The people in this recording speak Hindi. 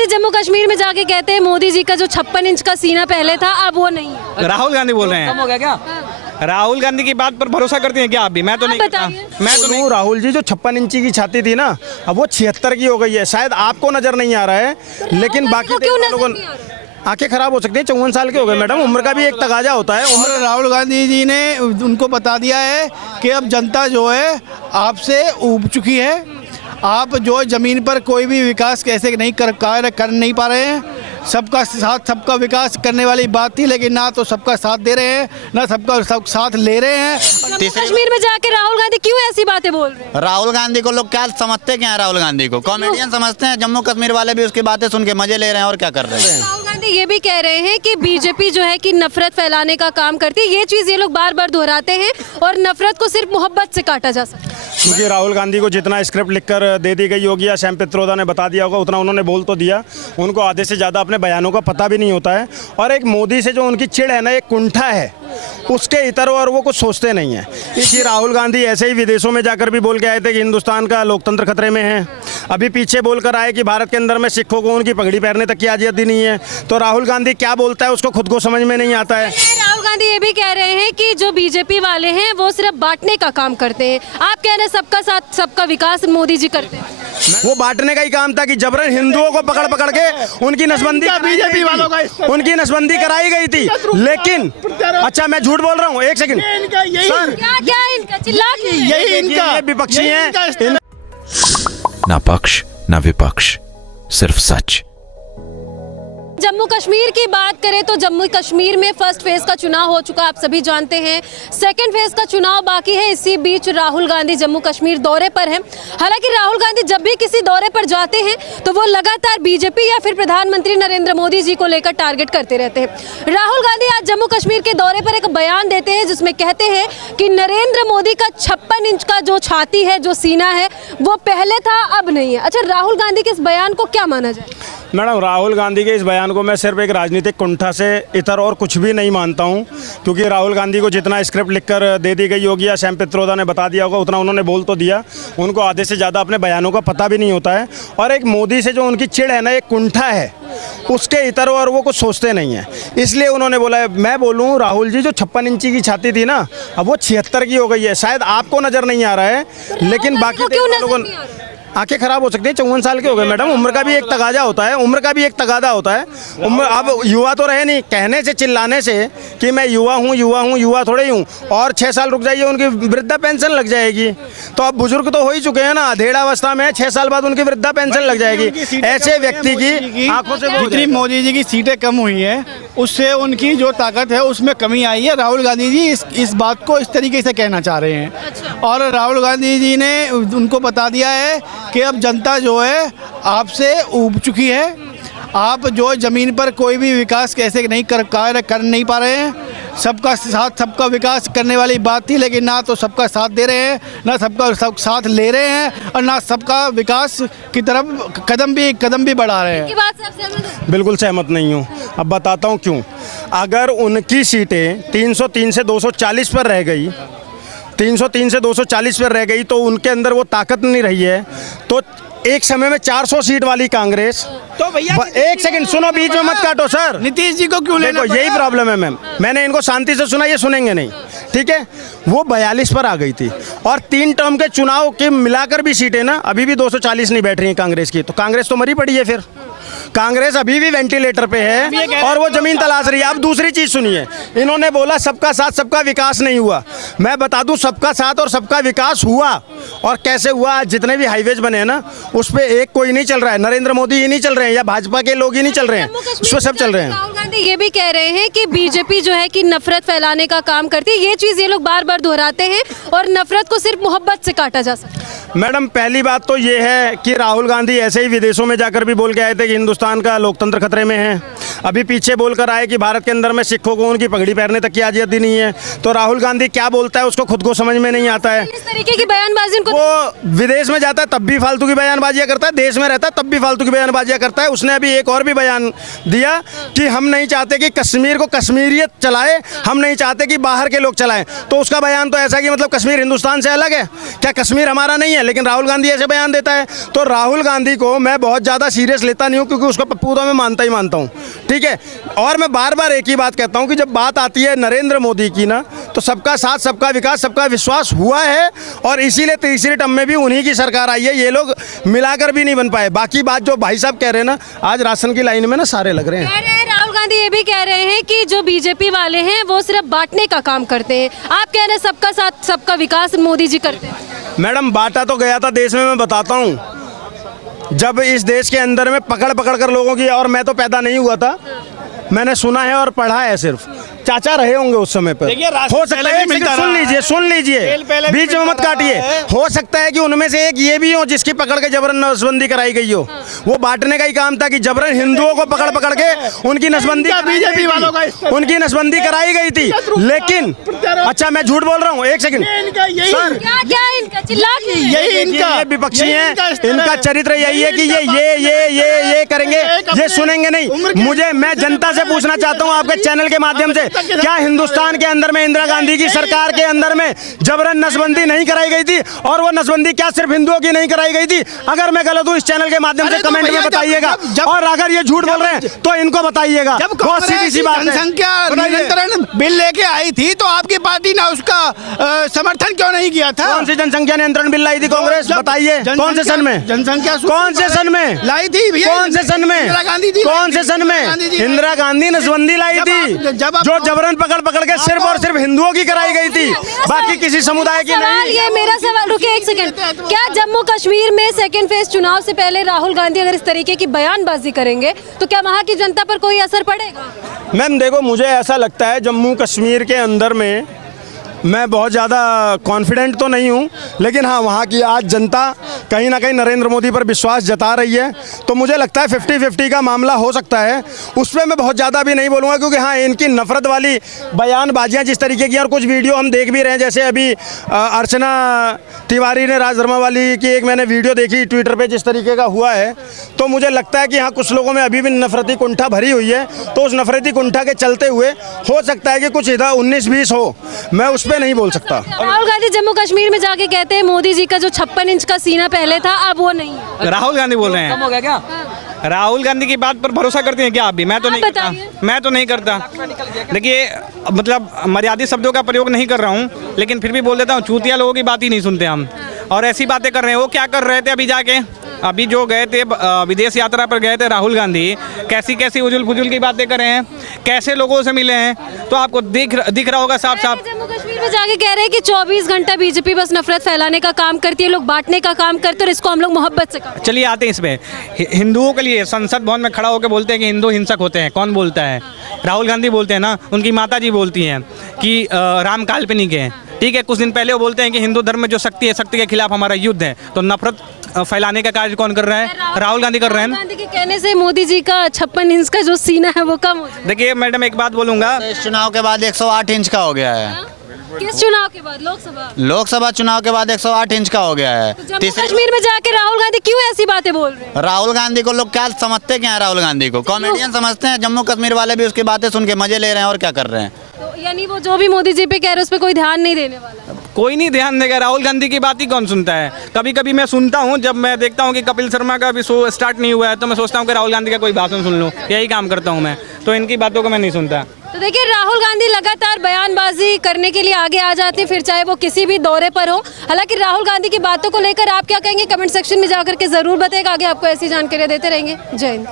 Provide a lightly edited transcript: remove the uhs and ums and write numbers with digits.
गांधी जम्मू कश्मीर में जाके कहते हैं मोदी जी का जो 56 इंच का सीना पहले था अब वो नहीं है। राहुल गांधी बोल रहे कम हैं। हो गया क्या? राहुल गांधी की बात पर भरोसा करती हैं क्या आप भी? मैं तो नहीं करता। बताइए। मैं तो नहीं। राहुल जी जो 56 इंची की छाती थी ना, अब वो 76 की हो गई है। शायद आपको नजर नहीं आ रहा है, लेकिन बाकी क्यों देखने नजर वालों नहीं आ को आंखें खराब हो सकती है। 54 साल के हो गए मैडम, उम्र का भी एक तकाजा होता है। और राहुल गांधी जी ने उनको बता दिया है कि अब जनता जो है आपसे ऊब चुकी है। आप जो ज़मीन पर कोई भी विकास कैसे नहीं कार्य कर नहीं पा रहे हैं। सबका साथ सबका विकास करने वाली बात थी, लेकिन ना तो सबका साथ दे रहे हैं ना सबका साथ ले रहे हैं। जम्मू कश्मीर में जाके राहुल गांधी क्यों ऐसी बातें बोल रहे हैं? राहुल गांधी को लोग क्या समझते क्या है? राहुल गांधी को कॉमेडियन समझते हैं। जम्मू कश्मीर वाले भी उसकी बातें सुन के मजे ले रहे हैं और क्या कर रहे हैं। राहुल गांधी ये भी कह रहे हैं कि बीजेपी जो है कि नफरत फैलाने का काम करती है। ये चीज ये लोग बार बार दोहराते हैं और नफरत को सिर्फ मोहब्बत से काटा जा सकता है। क्योंकि राहुल गांधी को जितना स्क्रिप्ट लिखकर दे दी गई होगी या सैम पित्रोदा ने बता दिया होगा, उतना उन्होंने बोल तो दिया। उनको आधे से ज़्यादा अपने बयानों का पता भी नहीं होता है। और एक मोदी से जो उनकी चिढ़ है ना, एक कुंठा है, उसके इतर और वो कुछ सोचते नहीं है। इसी राहुल गांधी ऐसे ही विदेशों में जाकर भी बोल के आए थे कि हिंदुस्तान का लोकतंत्र खतरे में है। अभी पीछे बोलकर आए कि भारत के अंदर में सिखों को उनकी पगड़ी पहनने तक की आज़ादी नहीं है। तो राहुल गांधी क्या बोलता है उसको खुद को समझ में नहीं आता है। राहुल गांधी ये भी कह रहे हैं कि जो बीजेपी वाले हैं वो सिर्फ बांटने का काम करते हैं। आप कह रहे हैं सबका साथ सबका विकास मोदी जी करते हैं। वो बांटने का ही काम था कि जबरन हिंदुओं को पकड़ पकड़ के उनकी नसबंदी बीजेपी वालों का उनकी नसबंदी कराई गई थी। लेकिन अच्छा, मैं झूठ बोल रहा हूँ, एक सेकंड सर, क्या क्या इनका चिल्ला के यही इनका ये विपक्षी हैं। ना पक्ष ना विपक्ष, सिर्फ सच। जम्मू कश्मीर की बात करें तो जम्मू कश्मीर में फर्स्ट फेज का चुनाव हो चुका, आप सभी जानते हैं। सेकंड फेज का चुनाव बाकी है। इसी बीच राहुल गांधी जम्मू कश्मीर दौरे पर हैं। हालांकि राहुल गांधी जब भी किसी दौरे पर जाते हैं तो वो लगातार बीजेपी या फिर प्रधानमंत्री नरेंद्र मोदी जी को लेकर टारगेट करते रहते हैं। राहुल गांधी आज जम्मू कश्मीर के दौरे पर एक बयान देते हैं जिसमें कहते हैं कि नरेंद्र मोदी का 56 इंच का जो छाती है, जो सीना है, वो पहले था अब नहीं है। अच्छा, राहुल गांधी के इस बयान को क्या माना जाए? मैडम, राहुल गांधी के इस बयान को मैं सिर्फ एक राजनीतिक कुंठा से इतर और कुछ भी नहीं मानता हूं। क्योंकि राहुल गांधी को जितना स्क्रिप्ट लिखकर दे दी गई होगी या सैम पित्रोदा ने बता दिया होगा, उतना उन्होंने बोल तो दिया। उनको आधे से ज़्यादा अपने बयानों का पता भी नहीं होता है। और एक मोदी से जो उनकी चिढ़ है ना, एक कुंठा है, उसके इतर और वो कुछ सोचते नहीं है। इसलिए उन्होंने बोला है। मैं बोलूँ, राहुल जी जो 56 इंची की छाती थी ना, अब वो 76 की हो गई है। शायद आपको नज़र नहीं आ रहा है, लेकिन बाकी क्यों देखने वालों नजर नहीं आ रहा? आंखें खराब हो सकती है। 54 साल के हो गए मैडम, उम्र का भी एक तकाजा होता है। उम्र का भी एक तकाजा होता है। उम्र अब युवा तो रहे नहीं, कहने से चिल्लाने से कि मैं युवा हूँ, युवा हूँ, युवा थोड़े ही हूँ। और 6 साल रुक जाइए, उनकी वृद्धा पेंशन लग जाएगी। तो अब बुजुर्ग तो हो ही चुके हैं ना, अधेड़ावस्था में 6 साल बाद उनकी वृद्धा पेंशन लग जाएगी। ऐसे व्यक्ति की आंखों से जितनी मोदी जी की सीटें कम हुई हैं, उससे उनकी जो ताकत है उसमें कमी आई है। राहुल गांधी जी इस बात को इस तरीके से कहना चाह रहे हैं। और राहुल गांधी जी ने उनको बता दिया है कि अब जनता जो है आपसे ऊब चुकी है। आप जो ज़मीन पर कोई भी विकास कैसे नहीं कार्य कर नहीं पा रहे हैं। सबका साथ सबका विकास करने वाली बात थी, लेकिन ना तो सबका साथ दे रहे हैं ना सबका साथ ले रहे हैं और ना सबका विकास की तरफ कदम भी बढ़ा रहे हैं। की बात से आप सहमत हैं? बिल्कुल सहमत नहीं हूँ। अब बताता हूँ क्यों। अगर उनकी सीटें 303 से 240 पर रह गई, 303 से 240 पर रह गई, तो उनके अंदर वो ताकत नहीं रही है। तो एक समय में 400 सीट वाली कांग्रेस, तो भैया एक सेकंड सुनो, बीच में मत काटो सर। नीतीश जी को क्यों लेना देखो, यही प्रॉब्लम है मैम। मैंने इनको शांति से सुना, ये सुनेंगे नहीं, ठीक है। वो 42 पर आ गई थी और 3 टर्म के चुनाव के मिलाकर भी सीटें ना अभी भी 240 नहीं बैठ रही हैं कांग्रेस की। तो कांग्रेस तो मरी पड़ी है। फिर कांग्रेस अभी भी वेंटिलेटर पे है और वो जमीन तलाश रही है। अब दूसरी चीज सुनिए, इन्होंने बोला सबका साथ सबका विकास नहीं हुआ। मैं बता दूं, सबका साथ और सबका विकास हुआ। और कैसे हुआ? आज जितने भी हाईवेज बने हैं ना, उस पे एक कोई नहीं चल रहा है, नरेंद्र मोदी ही नहीं चल रहे हैं या भाजपा के लोग ही नहीं चल रहे हैं, उस पे सब चल रहे हैं। राहुल गांधी ये भी कह रहे हैं कि बीजेपी जो है कि नफरत फैलाने का काम करती है। ये चीज ये लोग बार बार दोहराते हैं और नफरत को सिर्फ मोहब्बत से काटा जा सकता है। मैडम, पहली बात तो ये है कि राहुल गांधी ऐसे ही विदेशों में जाकर भी बोल के आए थे कि हिंदुस्तान का लोकतंत्र खतरे में है। अभी पीछे बोलकर आए कि भारत के अंदर में सिखों को उनकी पगड़ी पहनने तक की आज़ादी नहीं है। तो राहुल गांधी क्या बोलता है उसको खुद को समझ में नहीं आता है। इस तरीके की बयानबाजी उनको वो विदेश में जाता है तब भी फालतू की बयानबाजियां करता है, देश में रहता है तब भी फालतू की बयानबाजियां करता है। उसने अभी एक और भी बयान दिया कि हम नहीं चाहते कि कश्मीर को कश्मीरियत चलाए, हम नहीं चाहते कि बाहर के लोग चलाएं। तो उसका बयान तो ऐसा कि मतलब कश्मीर हिंदुस्तान से अलग है क्या? कश्मीर हमारा नहीं है? है, लेकिन राहुल गांधी ऐसे बयान देता है। तो राहुल गांधी को मैं बहुत ज़्यादा सीरियस लेता नहीं हूँ, क्योंकि उसका पप्पू तो मैं मानता ही मानता हूँ, ठीक है। और मैं बार बार एक ही बात कहता हूँ कि जब बात आती है नरेंद्र मोदी की ना, तो सबका साथ, सबका विकास, सबका विश्वास हुआ है, और इसीलिए तीसरी टर्म में भी उन्हीं की सरकार आई है। ये लोग मिलाकर भी नहीं बन पाए। बाकी बात जो भाई साहब कह रहे हैं ना, आज राशन की लाइन में ना सारे लग रहे हैं। राहुल गांधी ये भी कह रहे हैं कि जो बीजेपी वाले हैं वो सिर्फ बांटने का काम करते हैं। आप कह रहे हैं सबका साथ, सबका विकास मोदी जी करते हैं। मैडम, बांटा तो गया था देश में, मैं बताता हूँ। जब इस देश के अंदर में पकड़ पकड़ कर लोगों की, और मैं तो पैदा नहीं हुआ था, मैंने सुना है और पढ़ा है सिर्फ, चाचा रहे होंगे उस समय पर। हो सकता है, सुन लीजिए, बीच में मत काटिए। हो सकता है कि उनमें से एक ये भी हो जिसकी पकड़ के जबरन नसबंदी कराई गई हो। वो बांटने का ही काम था कि जबरन हिंदुओं को पकड़ पकड़ के उनकी नसबंदी, बीजेपी वालों का उनकी नसबंदी कराई गई थी। लेकिन अच्छा, मैं झूठ बोल रहा हूँ, एक सेकंड सर, यही इनका विपक्षी है, इनका चरित्र यही है कि ये करेंगे, ये सुनेंगे नहीं। मुझे, मैं जनता से पूछना चाहता हूँ आपके चैनल के माध्यम से, क्या हिंदुस्तान के अंदर में इंदिरा गांधी की सरकार के अंदर में जबरन नसबंदी नहीं कराई गई थी? और वो नसबंदी क्या सिर्फ हिंदुओं की नहीं कराई गई थी? अगर मैं गलत हूँ, इस चैनल के माध्यम से कमेंट में बताइएगा, और अगर ये झूठ बोल रहे हैं तो इनको बताइएगा। बहुत सीधी सी बात है। जनसंख्या नियंत्रण बिल लेके आई थी तो आपकी पार्टी ने उसका समर्थन क्यों नहीं किया था? कौन सी जनसंख्या नियंत्रण बिल लाई थी कांग्रेस? बताइए कौन से सन में? जनसंख्या कौन से सन में लाई थी भैया? कौन से सन में? इंदिरा गांधी थी। कौन से सन में? इंदिरा गांधी नसबंदी लाई थी, जो जबरन पकड़ पकड़ के सिर्फ और सिर्फ हिंदुओं की कराई गई थी, बाकी किसी समुदाय की नहीं। ये मेरा सवाल, रुकिए एक सेकंड, क्या जम्मू कश्मीर में सेकंड फेज चुनाव से पहले राहुल गांधी अगर इस तरीके की बयानबाजी करेंगे तो क्या वहां की जनता पर कोई असर पड़ेगा? मैम देखो, मुझे ऐसा लगता है जम्मू कश्मीर के अंदर में मैं बहुत ज़्यादा कॉन्फिडेंट तो नहीं हूँ, लेकिन हाँ, वहाँ की आज जनता कहीं ना कहीं नरेंद्र मोदी पर विश्वास जता रही है। तो मुझे लगता है 50-50 का मामला हो सकता है। उस पर मैं बहुत ज़्यादा भी नहीं बोलूँगा, क्योंकि हाँ, इनकी नफरत वाली बयानबाजियाँ जिस तरीके की, और कुछ वीडियो हम देख भी रहे हैं, जैसे अभी अर्चना तिवारी ने राज धर्मावाली की एक मैंने वीडियो देखी ट्विटर पर, जिस तरीके का हुआ है, तो मुझे लगता है कि हाँ, कुछ लोगों में अभी भी नफरती कुंठा भरी हुई है। तो उस नफरती कुंठा के चलते हुए हो सकता है कि कुछ इधर 19-20 हो, मैं उस पे नहीं बोल सकता। राहुल गांधी जम्मू कश्मीर में जाके कहते हैं मोदी जी का जो 56 इंच का सीना पहले था अब वो नहीं है। राहुल गांधी बोल रहे हैं। हो गया क्या? राहुल गांधी की बात पर भरोसा करते हैं क्या आप भी? मैं तो नहीं करता। बताइए। मैं तो नहीं करता। देखिए, मतलब मर्यादित शब्दों का प्रयोग नहीं कर रहा हूँ, लेकिन फिर भी बोल देता हूँ, चूतिया लोगों की बात ही नहीं सुनते हम, और ऐसी बातें कर रहे हैं। वो क्या कर रहे थे अभी जाके? अभी जो गए थे विदेश यात्रा पर गए थे राहुल गांधी, कैसी कैसी उजुल फुजुल की बातें कर रहे हैं, कैसे लोगों से मिले हैं, तो आपको दिख रहा होगा साफ साफ। जम्मू कश्मीर में जाके कह रहे हैं कि 24 घंटा बीजेपी बस नफरत फैलाने का काम करती है, लोग बांटने का काम करते हैं, और इसको हम लोग मोहब्बत से करते हैं। चलिए आते हैं इसमें। हिंदुओं के लिए संसद भवन में खड़ा होकर बोलते हैं कि हिंदू हिंसक होते हैं। कौन बोलता है? राहुल गांधी बोलते हैं ना, उनकी माता जी बोलती हैं कि राम काल्पनिक है। ठीक है, कुछ दिन पहले वो बोलते हैं कि हिंदू धर्म में जो शक्ति है, शक्ति के खिलाफ हमारा युद्ध है। तो नफरत फैलाने का कार्य कौन कर रहा है? राहुल गांधी कर रहे हैं। गांधी के कहने से मोदी जी का 56 इंच का जो सीना है वो कम हो जाए। देखिए मैडम, एक बात बोलूंगा, इस चुनाव के बाद 108 इंच का हो गया है। किस चुनाव के बाद? लोकसभा चुनाव के बाद 108 इंच का हो गया है। जम्मू कश्मीर में जाके राहुल गांधी क्यों ऐसी बातें बोल रहे हैं? राहुल गांधी को लोग क्या समझते क्या है? राहुल गांधी को कॉमेडियन समझते हैं। जम्मू कश्मीर वाले भी उसकी बातें सुन के मजे ले रहे हैं, और क्या कर रहे हैं? तो यानी वो जो भी मोदी जी पे कह रहे हैं उस पर कोई ध्यान नहीं देने वाला। कोई नहीं ध्यान देगा। राहुल गांधी की बात ही कौन सुनता है? कभी कभी मैं सुनता हूँ, जब मैं देखता हूँ कि कपिल शर्मा का भी शो स्टार्ट नहीं हुआ है, तो मैं सोचता हूँ कि राहुल गांधी का कोई भाषण सुन लूँ। यही काम करता हूँ मैं, तो इनकी बातों को मैं नहीं सुनता। तो देखिए, राहुल गांधी लगातार बयानबाजी करने के लिए आगे आ जाते हैं, फिर चाहे वो किसी भी दौरे पर हो। हालांकि राहुल गांधी की बातों को लेकर आप क्या कहेंगे, कमेंट सेक्शन में जाकर के जरूर बताइएगा। आगे आपको ऐसी जानकारियां देते रहेंगे। जय हिंद।